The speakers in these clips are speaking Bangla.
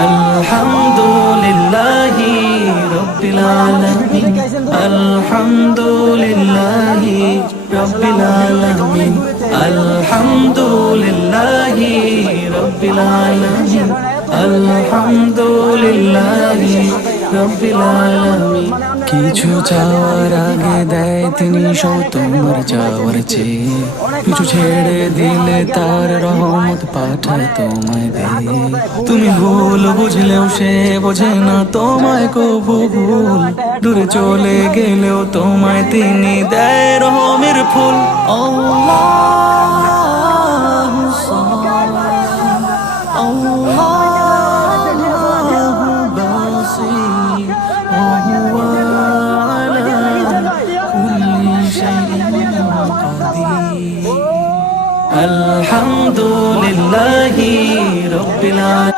আলহামদুলিল্লাহি রাব্বিল আলামিন, আলহামদুলিল্লাহি রাব্বিল আলামিন, আলহামদুলিল্লাহি রাব্বিল আলামিন, আলহামদুলিল্লাহি রাব্বিল আলামিন। কিছু চাওয়ার আগে দেয় তিনি সব তোমার চাওয়ার চেয়ে, কিছু ছেড়ে দিলে তার রহমত পাঠায় তোমায় দিয়ে। তুমি ভুল বুঝলেও সে বোঝে না তোমায় কবু ভুল, দূরে চলে গেলেও তোমায় তিনি দেয় রহমের ফুল। আল্লাহু সামাদ, আল্লাহু বাসীর, ওয়া হুয়া আলা কুল্লি শাইইন কাদির। আলহামদুলিল্লাহি রাব্বিল আলামিন।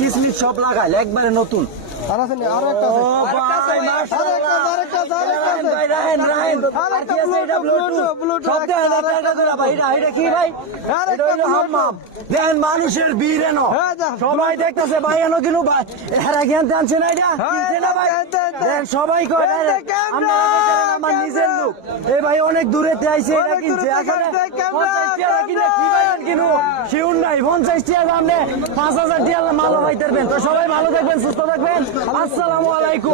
কিসমিস সব লাগাইল একবারে নতুন। মানুষের বীর এনো সবাই দেখতেছে ভাই এনো কিন্তু হেরা জ্ঞান জানছে না এটা সবাই কয় আমার নিজের লোক এই ভাই অনেক দূরে আইছে এটা কিনছে কিনু শিউর নাই 50 টাকা দাম 5000 টাকা মাল পাইতেরবেন। তো সবাই ভালো থাকবেন, সুস্থ থাকবেন, আসসালামু আলাইকুম।